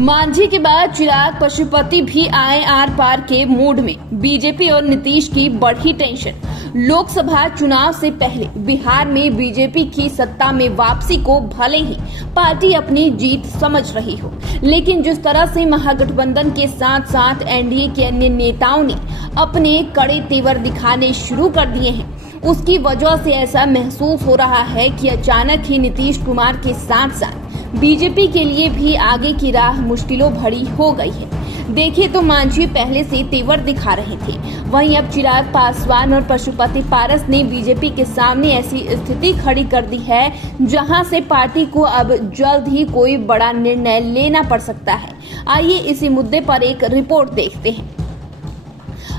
मांझी के बाद चिराग पशुपति भी आए आर पार के मूड में। बीजेपी और नीतीश की बढ़ी टेंशन। लोकसभा चुनाव से पहले बिहार में बीजेपी की सत्ता में वापसी को भले ही पार्टी अपनी जीत समझ रही हो, लेकिन जिस तरह से महागठबंधन के साथ साथ एनडीए के अन्य नेताओं ने अपने कड़े तेवर दिखाने शुरू कर दिए हैं, उसकी वजह से ऐसा महसूस हो रहा है कि अचानक ही नीतीश कुमार के साथ साथ बीजेपी के लिए भी आगे की राह मुश्किलों भरी हो गई है। देखिए तो मांझी पहले से तेवर दिखा रहे थे, वहीं अब चिराग पासवान और पशुपति पारस ने बीजेपी के सामने ऐसी स्थिति खड़ी कर दी है जहां से पार्टी को अब जल्द ही कोई बड़ा निर्णय लेना पड़ सकता है। आइए इसी मुद्दे पर एक रिपोर्ट देखते हैं।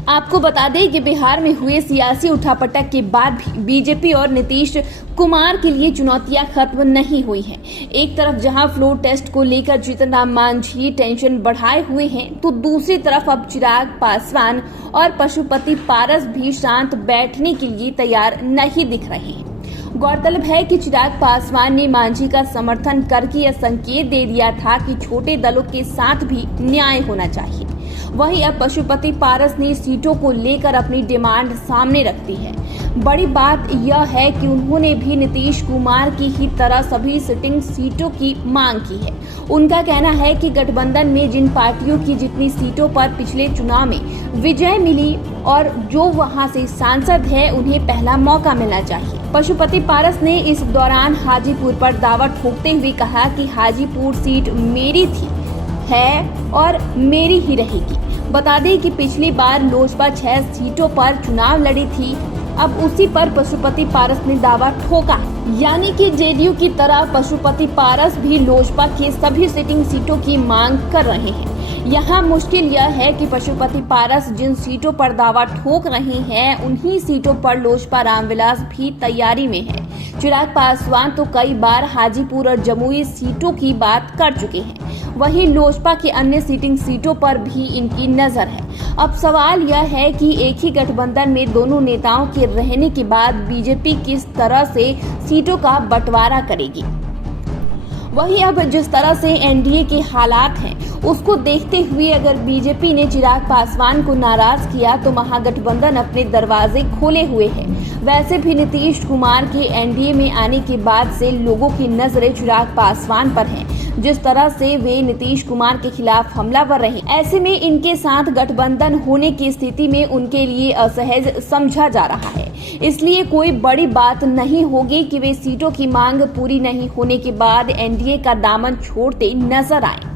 आपको बता दें कि बिहार में हुए सियासी उठापटक के बाद भी बीजेपी और नीतीश कुमार के लिए चुनौतियां खत्म नहीं हुई हैं। एक तरफ जहां फ्लोर टेस्ट को लेकर जीतन राम मांझी टेंशन बढ़ाए हुए हैं, तो दूसरी तरफ अब चिराग पासवान और पशुपति पारस भी शांत बैठने के लिए तैयार नहीं दिख रहे हैं। गौरतलब है कि चिराग पासवान ने मांझी का समर्थन करके यह संकेत दे दिया था कि छोटे दलों के साथ भी न्याय होना चाहिए। वहीं अब पशुपति पारस ने सीटों को लेकर अपनी डिमांड सामने रख दी है। बड़ी बात यह है कि उन्होंने भी नीतीश कुमार की ही तरह सभी सिटिंग सीटों की मांग की है। उनका कहना है कि गठबंधन में जिन पार्टियों की जितनी सीटों पर पिछले चुनाव में विजय मिली और जो वहां से सांसद है, उन्हें पहला मौका मिलना चाहिए। पशुपति पारस ने इस दौरान हाजीपुर पर दावा ठोकते हुए कहा कि हाजीपुर सीट मेरी थी, है और मेरी ही रहेगी। बता दें कि पिछली बार लोजपा 6 सीटों पर चुनाव लड़ी थी, अब उसी पर पशुपति पारस ने दावा ठोका, यानी कि जेडीयू की तरह पशुपति पारस भी लोजपा के सभी सिटिंग सीटों की मांग कर रहे हैं। यहाँ मुश्किल यह है कि पशुपति पारस जिन सीटों पर दावा ठोक रहे हैं, उन्हीं सीटों पर लोजपा रामविलास भी तैयारी में है। चिराग पासवान तो कई बार हाजीपुर और जमुई सीटों की बात कर चुके हैं, वहीं लोजपा की अन्य सीटिंग सीटों पर भी इनकी नजर है। अब सवाल यह है कि एक ही गठबंधन में दोनों नेताओं के रहने के बाद बीजेपी किस तरह से सीटों का बंटवारा करेगी। वहीं अब जिस तरह से एनडीए के हालात हैं, उसको देखते हुए अगर बीजेपी ने चिराग पासवान को नाराज किया तो महागठबंधन अपने दरवाजे खोले हुए है। वैसे भी नीतीश कुमार के एनडीए में आने के बाद से लोगों की नजरें चिराग पासवान पर हैं। जिस तरह से वे नीतीश कुमार के खिलाफ हमलावर रहे, ऐसे में इनके साथ गठबंधन होने की स्थिति में उनके लिए असहज समझा जा रहा है। इसलिए कोई बड़ी बात नहीं होगी कि वे सीटों की मांग पूरी नहीं होने के बाद एनडीए का दामन छोड़ते नजर आए।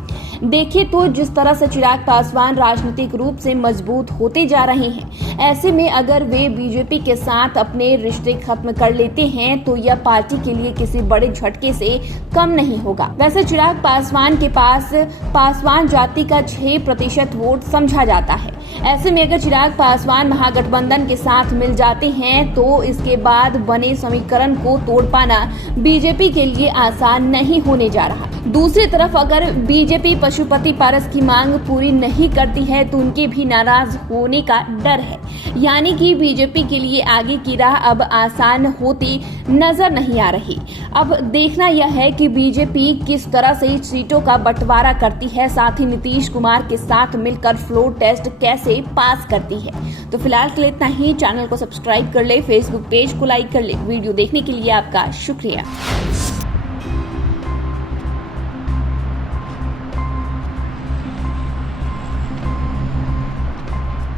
देखिए तो जिस तरह से चिराग पासवान राजनीतिक रूप से मजबूत होते जा रहे हैं, ऐसे में अगर वे बीजेपी के साथ अपने रिश्ते खत्म कर लेते हैं तो यह पार्टी के लिए किसी बड़े झटके से कम नहीं होगा। वैसे चिराग पासवान के पास पासवान जाति का 6% वोट समझा जाता है। ऐसे में अगर चिराग पासवान महागठबंधन के साथ मिल जाते हैं तो इसके बाद बने समीकरण को तोड़ पाना बीजेपी के लिए आसान नहीं होने जा रहा। दूसरी तरफ अगर बीजेपी पशुपति पारस की मांग पूरी नहीं करती है तो उनके भी नाराज होने का डर है, यानी कि बीजेपी के लिए आगे की राह अब आसान होती नजर नहीं आ रही। अब देखना यह है कि बीजेपी किस तरह से सीटों का बंटवारा करती है, साथ ही नीतीश कुमार के साथ मिलकर फ्लोर टेस्ट कैसे पास करती है। तो फिलहाल के लिए इतना ही। चैनल को सब्सक्राइब कर ले, फेसबुक पेज को लाइक कर ले। वीडियो देखने के लिए आपका शुक्रिया।